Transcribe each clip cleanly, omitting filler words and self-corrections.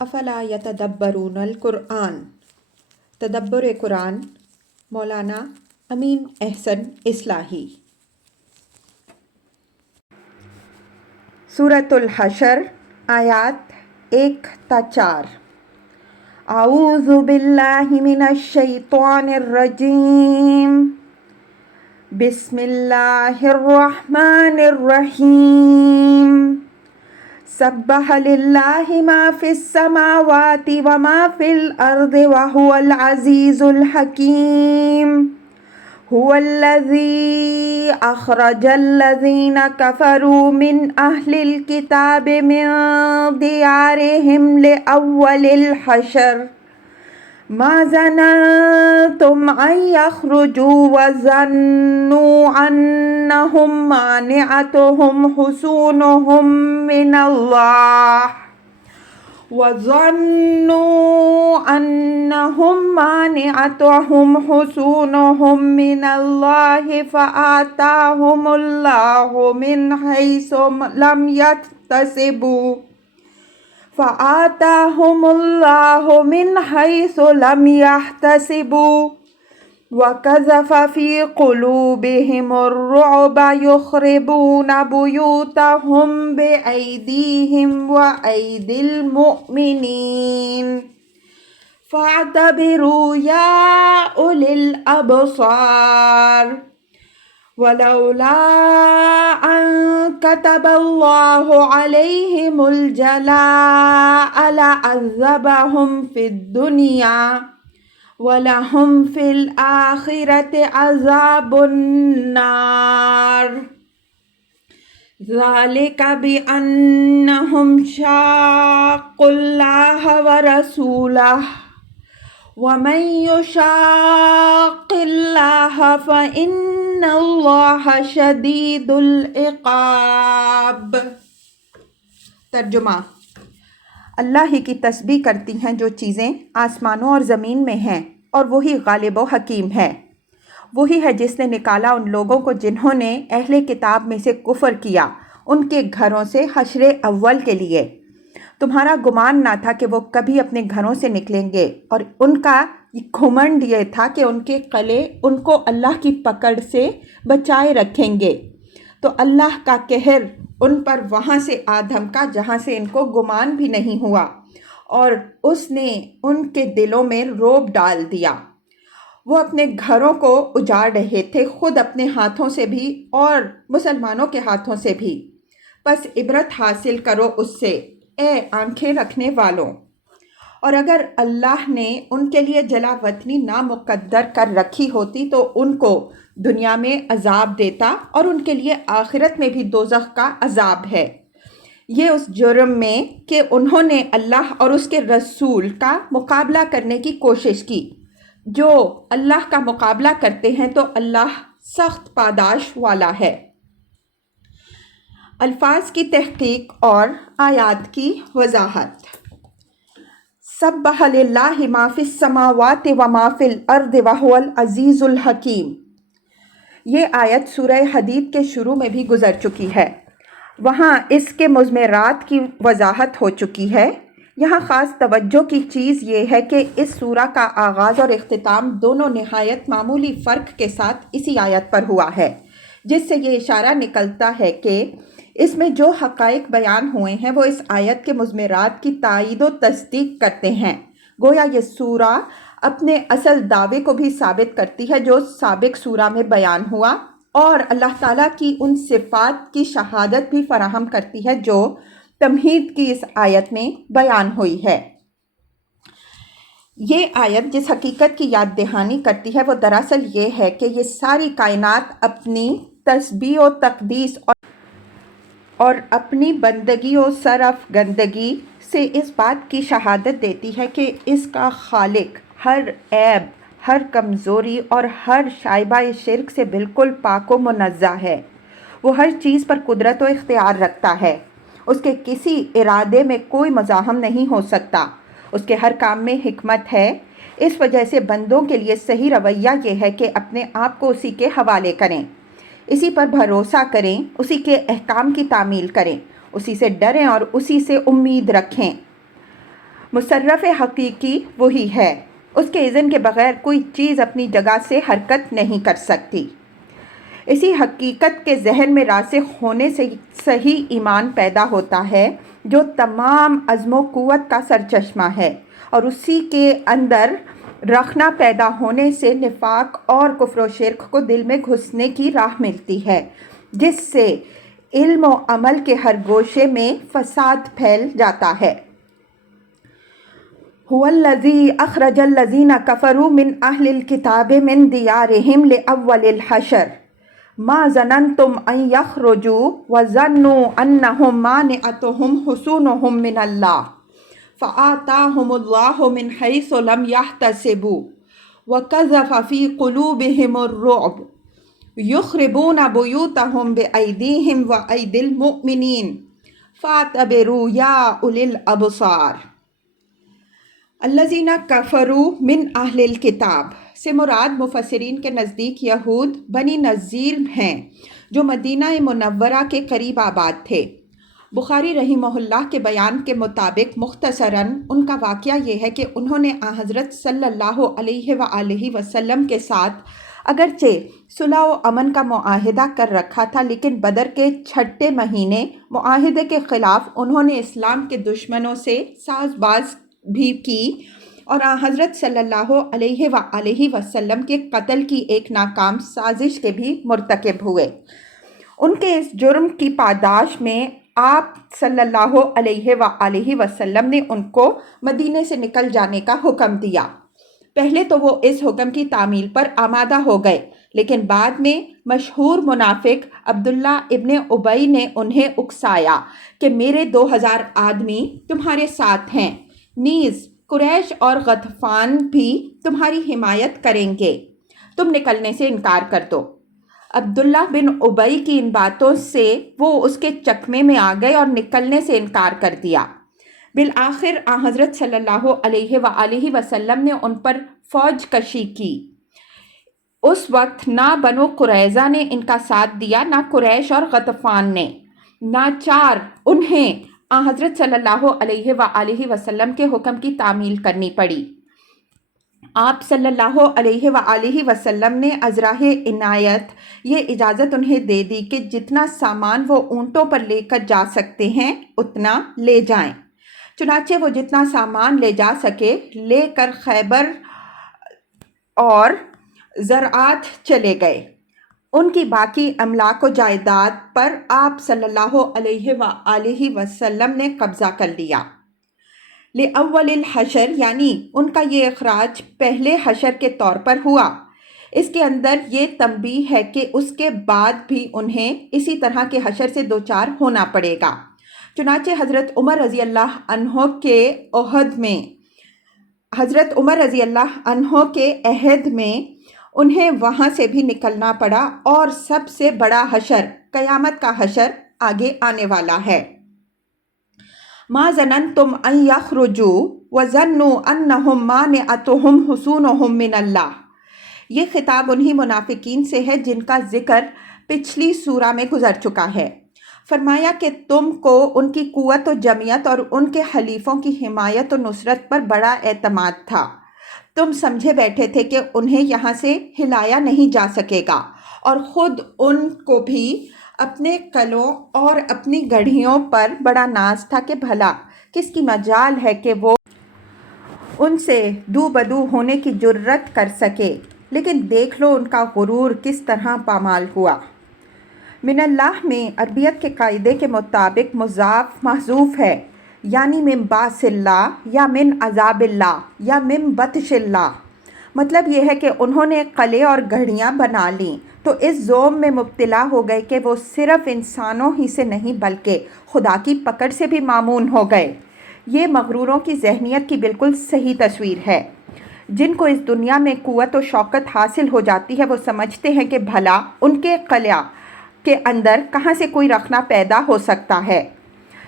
افلا یتدبرون القرآن، تدبر قرآن، مولانا امین احسن اصلاحی۔ سورۃ الحشر، آیات 1 تا 4۔ اعوذ باللہ من الشیطان الرجیم، بسم اللہ الرحمن الرحیم۔ سبح للہ ما فی السماوات وما فی الارض وہو العزیز الحکیم۔ هو الذی اخرج الذین کفروا من اہل الکتاب من دیارہم لأول الحشر ما ظننتم ان یخرجوا وظنوا انہم مانعتہم حصونہم من اللہ فآتاہم اللہ من حیث لم يحتسبوا وقذف في قلوبهم الرعب يخربون بيوتهم بأيديهم وأيدي المؤمنين فاعتبروا يا أولي الأبصار ولولا أن كتب الله عليهم الجلاء لعذبهم في الدنيا وَلَهُمْ فِي الْآخِرَةِ عَذَابُ النَّارِ ذَلِكَ بِأَنَّهُمْ شَاقُّوا اللَّهَ وَرَسُولَهُ وَمَن يُشَاقِّ اللَّهَ فَإِنَّ اللَّهَ شَدِيدُ الْعِقَابِ۔ ترجمہ: اللہ ہی کی تسبیح کرتی ہیں جو چیزیں آسمانوں اور زمین میں ہیں، اور وہی غالب و حکیم ہے۔ وہی ہے جس نے نکالا ان لوگوں کو جنہوں نے اہل کتاب میں سے کفر کیا ان کے گھروں سے حشر اول کے لیے۔ تمہارا گمان نہ تھا کہ وہ کبھی اپنے گھروں سے نکلیں گے، اور ان کا گھمنڈ یہ تھا کہ ان کے قلعے ان کو اللہ کی پکڑ سے بچائے رکھیں گے۔ تو اللہ کا قہر ان پر وہاں سے آ دھمکا جہاں سے ان کو گمان بھی نہیں ہوا، اور اس نے ان کے دلوں میں رعب ڈال دیا۔ وہ اپنے گھروں کو اجاڑ رہے تھے، خود اپنے ہاتھوں سے بھی اور مسلمانوں کے ہاتھوں سے بھی۔ پس عبرت حاصل کرو اس سے، اے آنکھیں رکھنے والوں۔ اور اگر اللہ نے ان کے لیے جلا وطنی نامقدر کر رکھی ہوتی تو ان کو دنیا میں عذاب دیتا، اور ان کے لیے آخرت میں بھی دوزخ کا عذاب ہے۔ یہ اس جرم میں کہ انہوں نے اللہ اور اس کے رسول کا مقابلہ کرنے کی کوشش کی۔ جو اللہ کا مقابلہ کرتے ہیں تو اللہ سخت پاداش والا ہے۔ الفاظ کی تحقیق اور آیات کی وضاحت۔ سبح للہ ما فی السماوات وما فی الارض وہو العزیز الحکیم۔ یہ آیت سورہ حدید کے شروع میں بھی گزر چکی ہے، وہاں اس کے مضمرات کی وضاحت ہو چکی ہے۔ یہاں خاص توجہ کی چیز یہ ہے کہ اس سورہ کا آغاز اور اختتام دونوں نہایت معمولی فرق کے ساتھ اسی آیت پر ہوا ہے، جس سے یہ اشارہ نکلتا ہے کہ اس میں جو حقائق بیان ہوئے ہیں وہ اس آیت کے مضمرات کی تائید و تصدیق کرتے ہیں۔ گویا یہ سورہ اپنے اصل دعوے کو بھی ثابت کرتی ہے جو سابق سورہ میں بیان ہوا، اور اللہ تعالیٰ کی ان صفات کی شہادت بھی فراہم کرتی ہے جو تمہید کی اس آیت میں بیان ہوئی ہے۔ یہ آیت جس حقیقت کی یاد دہانی کرتی ہے وہ دراصل یہ ہے کہ یہ ساری کائنات اپنی تسبیح و تقدیس اور اپنی بندگی و سرفگندگی سے اس بات کی شہادت دیتی ہے کہ اس کا خالق ہر عیب، ہر کمزوری اور ہر شائبہ شرک سے بالکل پاک و منزہ ہے۔ وہ ہر چیز پر قدرت و اختیار رکھتا ہے، اس کے کسی ارادے میں کوئی مزاحم نہیں ہو سکتا، اس کے ہر کام میں حکمت ہے۔ اس وجہ سے بندوں کے لیے صحیح رویہ یہ ہے کہ اپنے آپ کو اسی کے حوالے کریں، اسی پر بھروسہ کریں، اسی کے احکام کی تعمیل کریں، اسی سے ڈریں اور اسی سے امید رکھیں۔ مصرف حقیقی وہی ہے، اس کے اذن کے بغیر کوئی چیز اپنی جگہ سے حرکت نہیں کر سکتی۔ اسی حقیقت کے ذہن میں راسخ ہونے سے صحیح ایمان پیدا ہوتا ہے جو تمام عزم و قوت کا سرچشمہ ہے، اور اسی کے اندر رخنا پیدا ہونے سے نفاق اور کفر و شرک کو دل میں گھسنے کی راہ ملتی ہے، جس سے علم و عمل کے ہر گوشے میں فساد پھیل جاتا ہے۔ هو الذی اخرج الذین کفروا من اہل الکتاب من دیارہم لأول الحشر ما ظننتم ان یخرجوا وظنوا انہم مانعتہم حصونہم من اللہ فآتاہم اللہ من حیث لم یحتسبوا وقذف فی قلوبہم الرعب یخربون بیوتہم بأیدیہم وأیدی المؤمنین فاعتبروا یا اولی الابصار۔ الذین کفروا من اہل الکتاب سے مراد مفسرین کے نزدیک یہود بنی نذیر ہیں جو مدینہ منورہ کے قریب آباد تھے۔ بخاری رحمہ اللہ کے بیان کے مطابق مختصراً ان کا واقعہ یہ ہے کہ انہوں نے حضرت صلی اللہ علیہ وآلہ وسلم کے ساتھ اگرچہ صلح و امن کا معاہدہ کر رکھا تھا، لیکن بدر کے چھٹے مہینے معاہدے کے خلاف انہوں نے اسلام کے دشمنوں سے ساز باز بھی کی اور حضرت صلی اللہ علیہ وآلہ وسلم کے قتل کی ایک ناکام سازش کے بھی مرتکب ہوئے۔ ان کے اس جرم کی پاداش میں آپ صلی اللہ علیہ وآلہ وسلم نے ان کو مدینے سے نکل جانے کا حکم دیا۔ پہلے تو وہ اس حکم کی تعمیل پر آمادہ ہو گئے، لیکن بعد میں مشہور منافق عبداللہ ابن ابی نے انہیں اکسایا کہ میرے 2000 آدمی تمہارے ساتھ ہیں، نیز قریش اور غطفان بھی تمہاری حمایت کریں گے، تم نکلنے سے انکار کر دو۔ عبداللہ بن ابی کی ان باتوں سے وہ اس کے چکمے میں آ گئے اور نکلنے سے انکار کر دیا۔ بالآخر حضرت صلی اللہ علیہ وآلہ وسلم نے ان پر فوج کشی کی۔ اس وقت نہ بنو قریظہ نے ان کا ساتھ دیا، نہ قریش اور غطفان نے، ناچار انہیں حضرت صلی اللہ علیہ وآلہ وسلم کے حکم کی تعمیل کرنی پڑی۔ آپ صلی اللہ علیہ وآلہ وسلم نے ازراہ عنایت یہ اجازت انہیں دے دی کہ جتنا سامان وہ اونٹوں پر لے کر جا سکتے ہیں اتنا لے جائیں۔ چنانچہ وہ جتنا سامان لے جا سکے لے کر خیبر اور زرعات چلے گئے۔ ان کی باقی املاک و جائیداد پر آپ صلی اللہ علیہ وآلہ وسلم نے قبضہ کر لیا۔ لأول الحشر یعنی ان کا یہ اخراج پہلے حشر کے طور پر ہوا۔ اس کے اندر یہ تنبیہ ہے کہ اس کے بعد بھی انہیں اسی طرح کے حشر سے دوچار ہونا پڑے گا۔ چنانچہ حضرت عمر رضی اللہ عنہ کے عہد میں انہیں وہاں سے بھی نکلنا پڑا، اور سب سے بڑا حشر قیامت کا حشر آگے آنے والا ہے۔ ما ظننتم ان یخرجوا وظنوا انہم مانعتہم حصونہم من اللہ، یہ خطاب انہی منافقین سے ہے جن کا ذکر پچھلی سورہ میں گزر چکا ہے۔ فرمایا کہ تم کو ان کی قوت و جمعیت اور ان کے حلیفوں کی حمایت و نصرت پر بڑا اعتماد تھا، تم سمجھے بیٹھے تھے کہ انہیں یہاں سے ہلایا نہیں جا سکے گا، اور خود ان کو بھی اپنے قلعوں اور اپنی گڑھیوں پر بڑا ناز تھا کہ بھلا کس کی مجال ہے کہ وہ ان سے دو بدو ہونے کی جرت کر سکے، لیکن دیکھ لو ان کا غرور کس طرح پامال ہوا۔ من اللہ میں عربیت کے قاعدے کے مطابق مضاف محذوف ہے، یعنی من باس اللہ یا من عذاب اللہ یا من بطش اللہ۔ مطلب یہ ہے کہ انہوں نے قلعے اور گڑھیاں بنا لیں تو اس زوم میں مبتلا ہو گئے کہ وہ صرف انسانوں ہی سے نہیں بلکہ خدا کی پکڑ سے بھی مامون ہو گئے۔ یہ مغروروں کی ذہنیت کی بالکل صحیح تصویر ہے۔ جن کو اس دنیا میں قوت و شوکت حاصل ہو جاتی ہے وہ سمجھتے ہیں کہ بھلا ان کے قلعہ کے اندر کہاں سے کوئی رخنا پیدا ہو سکتا ہے،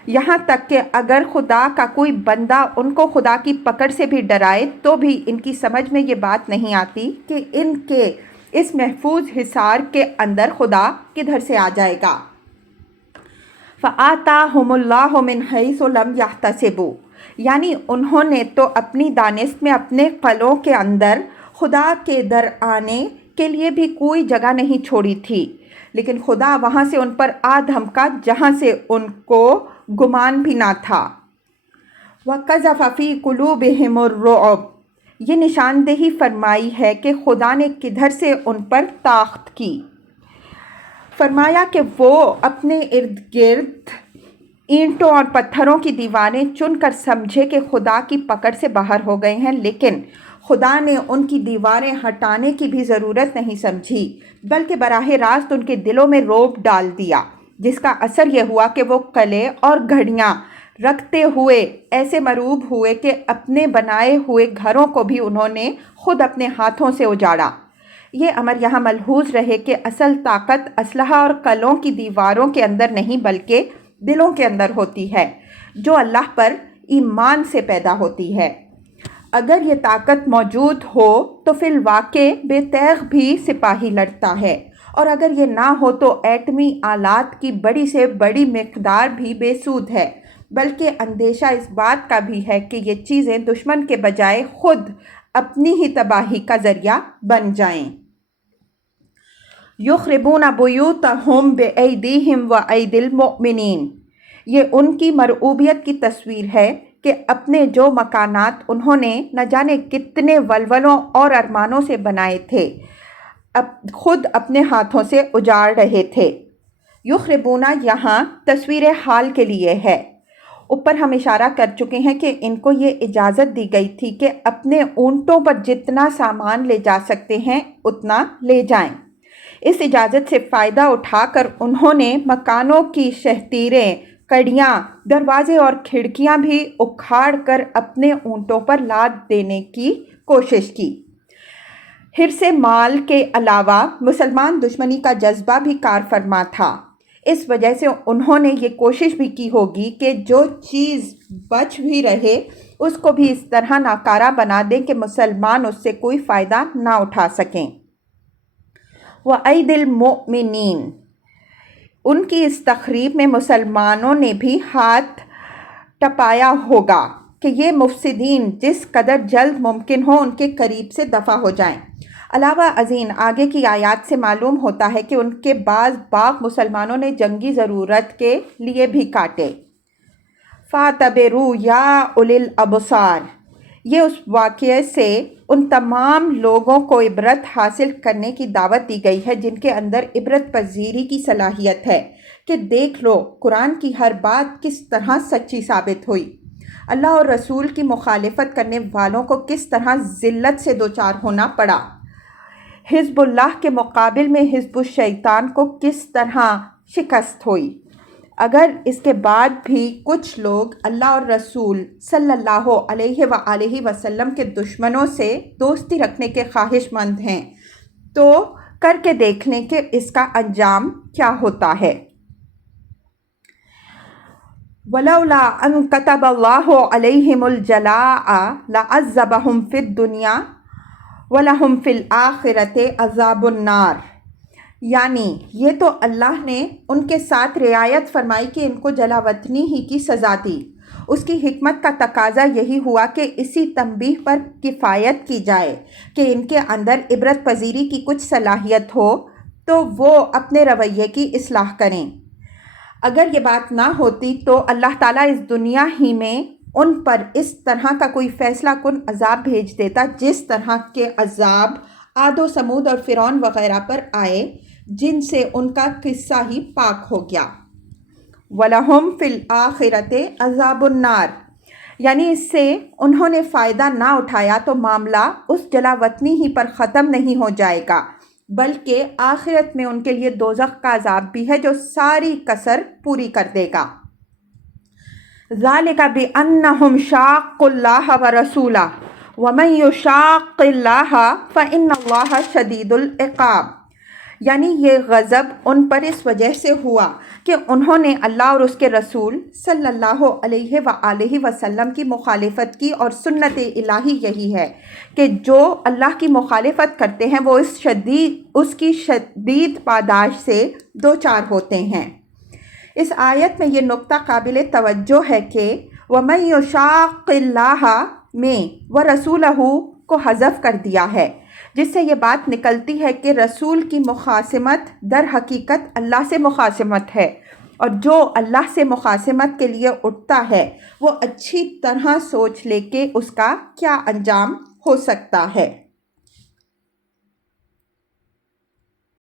یہاں تک کہ اگر خدا کا کوئی بندہ ان کو خدا کی پکڑ سے بھی ڈرائے تو بھی ان کی سمجھ میں یہ بات نہیں آتی کہ ان کے اس محفوظ حصار کے اندر خدا کدھر سے آ جائے گا۔ فآتاہم اللہ من حیث لم یحتسبوا، یعنی انہوں نے تو اپنی دانست میں اپنے قلوں کے اندر خدا کے در آنے کے لیے بھی کوئی جگہ نہیں چھوڑی تھی، لیکن خدا وہاں سے ان پر آ دھمکا جہاں سے ان کو گمان بھی نہ تھا۔ وَقَذَفَ فِي قُلُوبِهِمُ الرُّعْبَ، یہ نشاندہی فرمائی ہے کہ خدا نے کدھر سے ان پر طاقت کی۔ فرمایا کہ وہ اپنے ارد گرد اینٹوں اور پتھروں کی دیواریں چن کر سمجھے کہ خدا کی پکڑ سے باہر ہو گئے ہیں، لیکن خدا نے ان کی دیواریں ہٹانے کی بھی ضرورت نہیں سمجھی، بلکہ براہ راست ان کے دلوں میں رعب ڈال دیا، جس کا اثر یہ ہوا کہ وہ قلعے اور گھڑیاں رکھتے ہوئے ایسے مرعوب ہوئے کہ اپنے بنائے ہوئے گھروں کو بھی انہوں نے خود اپنے ہاتھوں سے اجاڑا۔ یہ امر یہاں ملحوظ رہے کہ اصل طاقت اسلحہ اور قلعوں کی دیواروں کے اندر نہیں بلکہ دلوں کے اندر ہوتی ہے، جو اللہ پر ایمان سے پیدا ہوتی ہے۔ اگر یہ طاقت موجود ہو تو فی الواقع بے تیغ بھی سپاہی لڑتا ہے، اور اگر یہ نہ ہو تو ایٹمی آلات کی بڑی سے بڑی مقدار بھی بے سود ہے، بلکہ اندیشہ اس بات کا بھی ہے کہ یہ چیزیں دشمن کے بجائے خود اپنی ہی تباہی کا ذریعہ بن جائیں۔ یخربون بیوتہم بایدیہم وایدی المؤمنین، یہ ان کی مرعوبیت کی تصویر ہے کہ اپنے جو مکانات انہوں نے نہ جانے کتنے ولولوں اور ارمانوں سے بنائے تھے خود اپنے ہاتھوں سے اجاڑ رہے تھے۔ یخربون یہاں تصویر حال کے لیے ہے۔ اوپر ہم اشارہ کر چکے ہیں کہ ان کو یہ اجازت دی گئی تھی کہ اپنے اونٹوں پر جتنا سامان لے جا سکتے ہیں اتنا لے جائیں۔ اس اجازت سے فائدہ اٹھا کر انہوں نے مکانوں کی شہتیریں، کڑیاں، دروازے اور کھڑکیاں بھی اکھاڑ کر اپنے اونٹوں پر لاد دینے کی کوشش کی۔ حرص مال کے علاوہ مسلمان دشمنی کا جذبہ بھی کار فرما تھا، اس وجہ سے انہوں نے یہ کوشش بھی کی ہوگی کہ جو چیز بچ بھی رہے اس کو بھی اس طرح ناکارہ بنا دیں کہ مسلمان اس سے کوئی فائدہ نہ اٹھا سکیں۔ وَأَيْدِي الْمُؤْمِنِينَ، ان کی اس تخریب میں مسلمانوں نے بھی ہاتھ ٹپایا ہوگا کہ یہ مفسدین جس قدر جلد ممکن ہو ان کے قریب سے دفع ہو جائیں۔ علاوہ ازیں آگے کی آیات سے معلوم ہوتا ہے کہ ان کے بعض باغ مسلمانوں نے جنگی ضرورت کے لیے بھی کاٹے۔ فَاعْتَبِرُوا يَا أُولِي الْأَبْصَارِ، یہ اس واقعے سے ان تمام لوگوں کو عبرت حاصل کرنے کی دعوت دی گئی ہے جن کے اندر عبرت پذیری کی صلاحیت ہے، کہ دیکھ لو قرآن کی ہر بات کس طرح سچی ثابت ہوئی، اللہ اور رسول کی مخالفت کرنے والوں کو کس طرح ذلت سے دوچار ہونا پڑا، حزب اللہ کے مقابل میں حزب الشیطان کو کس طرح شکست ہوئی۔ اگر اس کے بعد بھی کچھ لوگ اللہ اور رسول صلی اللہ علیہ وآلہ وسلم کے دشمنوں سے دوستی رکھنے کے خواہش مند ہیں تو کر کے دیکھ لیں کہ اس کا انجام کیا ہوتا ہے۔ وَلَوْلَا أَن كَتَبَ اللَّهُ عَلَيْهِمُ الْجَلَاءَ لَعَذَّبَهُمْ فِي الدُّنْيَا وَلَهُمْ فِي الْآخِرَةِ عَذَابُ النَّارِ، یعنی یہ تو اللہ نے ان کے ساتھ رعایت فرمائی کہ ان کو جلا وطنی ہی کی سزا دی، اس کی حکمت کا تقاضا یہی ہوا کہ اسی تنبیہ پر کفایت کی جائے کہ ان کے اندر عبرت پذیری کی کچھ صلاحیت ہو تو وہ اپنے رویے کی اصلاح کریں۔ اگر یہ بات نہ ہوتی تو اللہ تعالیٰ اس دنیا ہی میں ان پر اس طرح کا کوئی فیصلہ کن عذاب بھیج دیتا جس طرح کے عذاب عاد و ثمود اور فرعون وغیرہ پر آئے، جن سے ان کا قصہ ہی پاک ہو گیا۔ وَلَهُمْ فِي الْآخِرَةِ عَذَابُ النَّارِ، یعنی اس سے انہوں نے فائدہ نہ اٹھایا تو معاملہ اس جلا وطنی ہی پر ختم نہیں ہو جائے گا، بلکہ آخرت میں ان کے لیے دوزخ کا عذاب بھی ہے جو ساری کسر پوری کر دے گا۔ ذَلِكَ بِأَنَّهُمْ شَاقُّوا اللَّهَ وَرَسُولَهُ وَمَن يُشَاقِّ اللَّهَ فَإِنَّ اللَّهَ شَدِيدُ الْعِقَابِ، یعنی یہ غضب ان پر اس وجہ سے ہوا کہ انہوں نے اللہ اور اس کے رسول صلی اللہ علیہ وآلہ وسلم کی مخالفت کی، اور سنت الہی یہی ہے کہ جو اللہ کی مخالفت کرتے ہیں وہ اس کی شدید پاداش سے دوچار ہوتے ہیں۔ اس آیت میں یہ نقطہ قابل توجہ ہے کہ وَمَن يُشَاقِّ اللَّهَ میں وَرَسُولَهُ کو حذف کر دیا ہے، جس سے یہ بات نکلتی ہے کہ رسول کی مخاصمت در حقیقت اللہ سے مخاصمت ہے، اور جو اللہ سے مخاصمت کے لیے اٹھتا ہے وہ اچھی طرح سوچ لے کہ اس کا کیا انجام ہو سکتا ہے۔